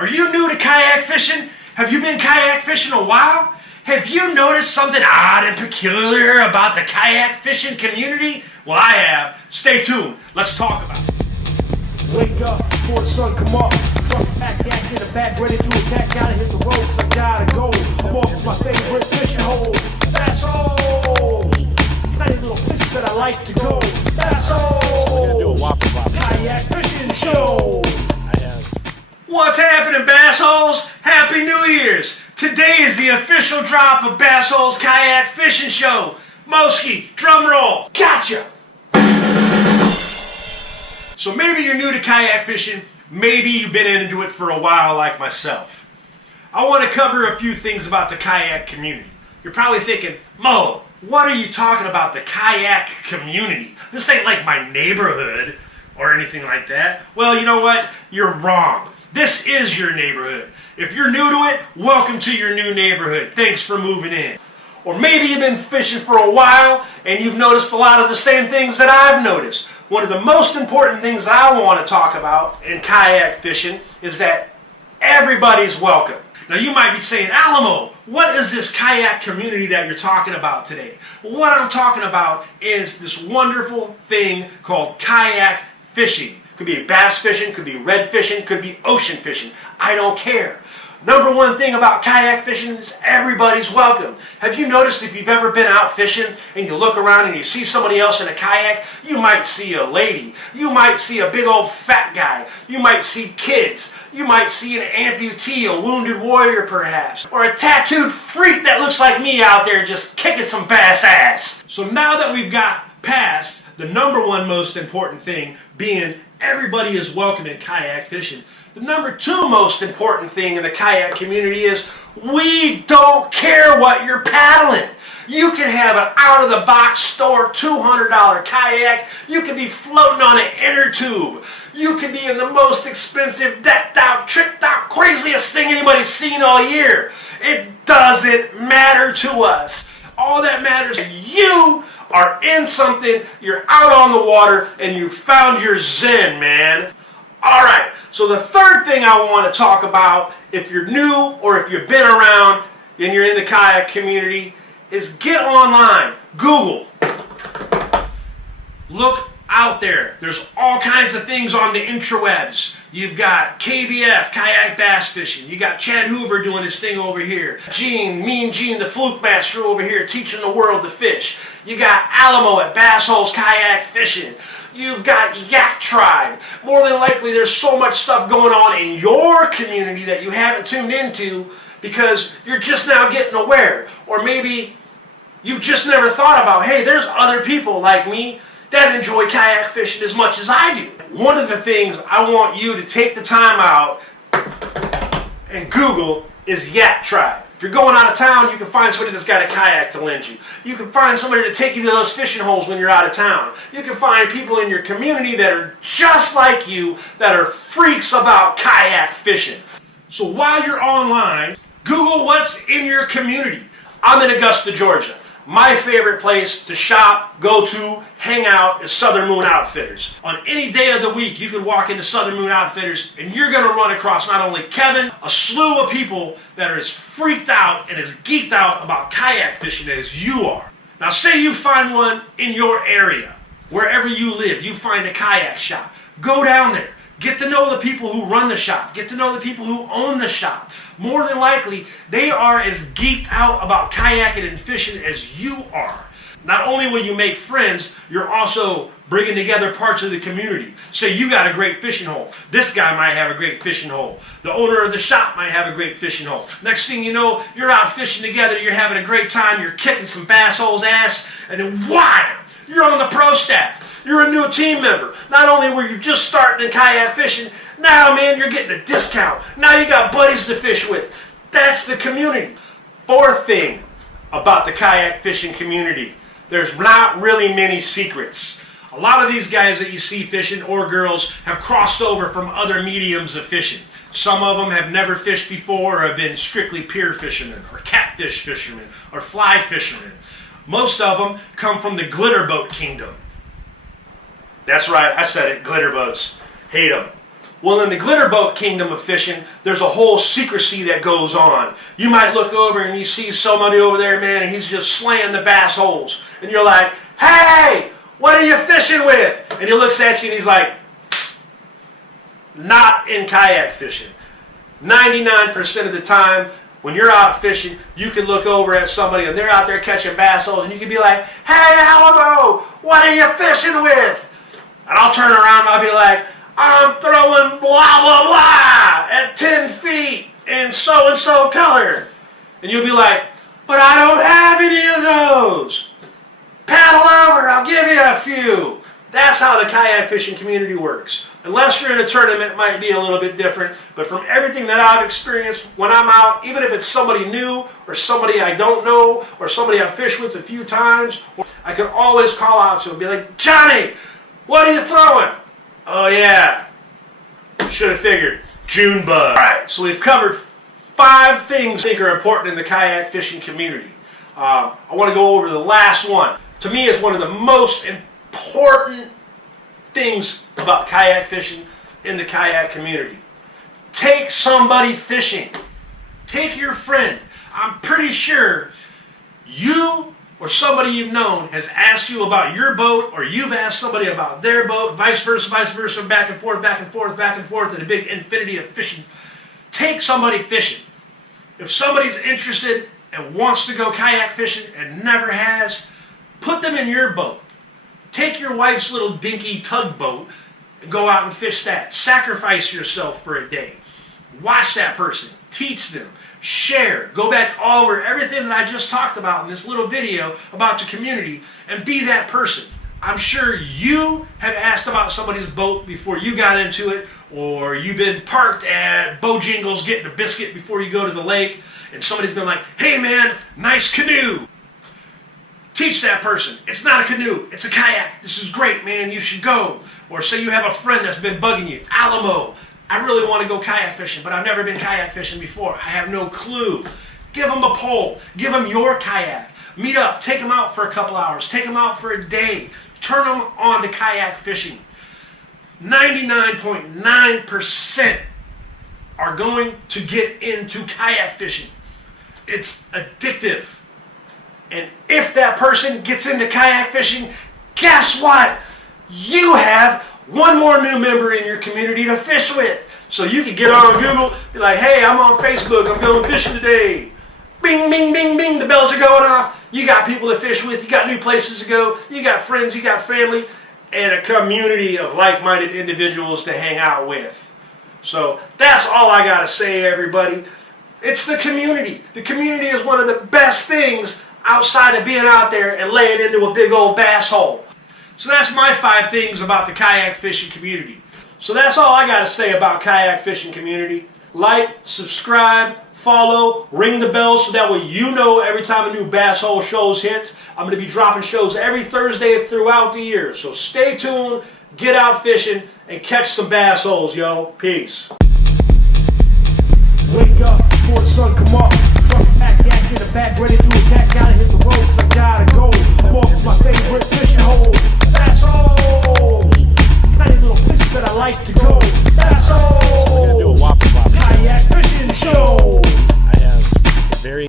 Are you new to kayak fishing? Have you been kayak fishing a while? Have you noticed something odd and peculiar about the kayak fishing community? Well, I have. Stay tuned. Let's talk about it. Wake up before the sun come up. Truck pack, yak in the back, ready to attack. Gotta hit the road, 'cause I gotta go. I'm off to my favorite fishing hole, Bassholes. Tiny little places that I like to go. Bassholes Kayak Fishing Show. What's happening, Bassholes? Happy New Year's! Today is the official drop of Bassholes Kayak Fishing Show. Moski, drum roll. Gotcha! So maybe you're new to kayak fishing, maybe you've been into it for a while like myself. I want to cover a few things about the kayak community. You're probably thinking, Mo, what are you talking about, the kayak community? This ain't like my neighborhood or anything like that. Well, you know what? You're wrong. This is your neighborhood. If you're new to it, welcome to your new neighborhood. Thanks for moving in. Or maybe you've been fishing for a while and you've noticed a lot of the same things that I've noticed. One of the most important things I want to talk about in kayak fishing is that everybody's welcome. Now you might be saying, Alamo, what is this kayak community that you're talking about today? Well, what I'm talking about is this wonderful thing called kayak fishing. Could be bass fishing, could be red fishing, could be ocean fishing. I don't care. Number one thing about kayak fishing is everybody's welcome. Have you noticed if you've ever been out fishing and you look around and you see somebody else in a kayak, you might see a lady, you might see a big old fat guy, you might see kids, you might see an amputee, a wounded warrior perhaps, or a tattooed freak that looks like me out there just kicking some bass ass. So now that we've got past the number one most important thing being everybody is welcome in kayak fishing, the number two most important thing in the kayak community is we don't care what you're paddling. You can have an out-of-the-box store $200 kayak. You can be floating on an inner tube. You can be in the most expensive, decked out, tricked out, craziest thing anybody's seen all year. It doesn't matter to us. All that matters is you are in something, you're out on the water, and you found your zen, man. Alright, so the third thing I want to talk about, if you're new or if you've been around and you're in the kayak community, is get online. Google. Look out there. There's all kinds of things on the intrawebs. You've got KBF, Kayak Bass Fishing. You got Chad Hoover doing his thing over here. Mean Gene, the fluke master over here teaching the world to fish. You got Alamo at Bassholes Kayak Fishing. You've got Yak Tribe. More than likely there's so much stuff going on in your community that you haven't tuned into because you're just now getting aware. Or maybe you've just never thought about, hey, there's other people like me that enjoy kayak fishing as much as I do. One of the things I want you to take the time out and Google is Yak Tribe. If you're going out of town, you can find somebody that's got a kayak to lend you. You can find somebody to take you to those fishing holes when you're out of town. You can find people in your community that are just like you, that are freaks about kayak fishing. So while you're online, Google what's in your community. I'm in Augusta, Georgia. My favorite place to shop, go to, hang out is Southern Moon Outfitters. On any day of the week, you can walk into Southern Moon Outfitters and you're going to run across not only Kevin, a slew of people that are as freaked out and as geeked out about kayak fishing as you are. Now say you find one in your area, wherever you live, you find a kayak shop. Go down there. Get to know the people who run the shop. Get to know the people who own the shop. More than likely, they are as geeked out about kayaking and fishing as you are. Not only will you make friends, you're also bringing together parts of the community. Say you got a great fishing hole. This guy might have a great fishing hole. The owner of the shop might have a great fishing hole. Next thing you know, you're out fishing together, you're having a great time, you're kicking some Bassholes ass, and then wham! You're on the pro staff. You're a new team member. Not only were you just starting in kayak fishing, now, man, you're getting a discount. Now you got buddies to fish with. That's the community. Fourth thing about the kayak fishing community, there's not really many secrets. A lot of these guys that you see fishing, or girls, have crossed over from other mediums of fishing. Some of them have never fished before or have been strictly pier fishermen, or catfish fishermen, or fly fishermen. Most of them come from the glitter boat kingdom. That's right, I said it, glitter boats. Hate them. Well, in the glitter boat kingdom of fishing, there's a whole secrecy that goes on. You might look over and you see somebody over there, man, and he's just slaying the bass holes. And you're like, hey, what are you fishing with? And he looks at you and he's like, not in kayak fishing. 99% of the time, when you're out fishing, you can look over at somebody and they're out there catching bass holes and you can be like, hey, Alamo, what are you fishing with? And I'll turn around and I'll be like, I'm throwing blah, blah, blah at 10 feet in so-and-so color. And you'll be like, but I don't have any of those. Paddle over, I'll give you a few. That's how the kayak fishing community works. Unless you're in a tournament, it might be a little bit different. But from everything that I've experienced when I'm out, even if it's somebody new or somebody I don't know or somebody I've fished with a few times, I can always call out to them and be like, Johnny, what are you throwing? Oh yeah, should have figured, June bug. Alright, so we've covered 5 things I think are important in the kayak fishing community. I want to go over the last one. To me, it's one of the most important things about kayak fishing in the kayak community. Take somebody fishing. Take your friend. I'm pretty sure you or somebody you've known has asked you about your boat, or you've asked somebody about their boat, vice versa, back and forth, back and forth, back and forth, in a big infinity of fishing. Take somebody fishing. If somebody's interested and wants to go kayak fishing and never has, put them in your boat. Take your wife's little dinky tugboat and go out and fish that. Sacrifice yourself for a day. Watch that person. Teach them. Share. Go back over everything that I just talked about in this little video about the community and be that person. I'm sure you have asked about somebody's boat before you got into it, or you've been parked at Bojangles getting a biscuit before you go to the lake, and somebody's been like, hey man, nice canoe. Teach that person. It's not a canoe, it's a kayak. This is great, man, you should go. Or say you have a friend that's been bugging you. Alamo, I really want to go kayak fishing, but I've never been kayak fishing before. I have no clue. Give them a pole. Give them your kayak. Meet up. Take them out for a couple hours. Take them out for a day. Turn them on to kayak fishing. 99.9% are going to get into kayak fishing. It's addictive. And if that person gets into kayak fishing, guess what? You have one more new member in your community to fish with. So you can get on Google, be like, hey, I'm on Facebook, I'm going fishing today. Bing, bing, bing, bing, the bells are going off. You got people to fish with, you got new places to go, you got friends, you got family, and a community of like-minded individuals to hang out with. So that's all I got to say, everybody. It's the community. The community is one of the best things outside of being out there and laying into a big old bass hole. So that's my 5 things about the kayak fishing community. So that's all I got to say about kayak fishing community. Like, subscribe, follow, ring the bell so that way you know every time a new Bassholes shows hits. I'm going to be dropping shows every Thursday throughout the year. So stay tuned, get out fishing, and catch some bass holes, yo. Peace. Wake up before the sun come up. Truck pack, yak in the back, ready to attack. Gotta hit the road 'cause I gotta go. I'm off to my favorite fishing hole. Bassholes! Tiny little places that I like to go. Bassholes! We're gonna do a whopper bop. Kayak Fishing Show! I have a very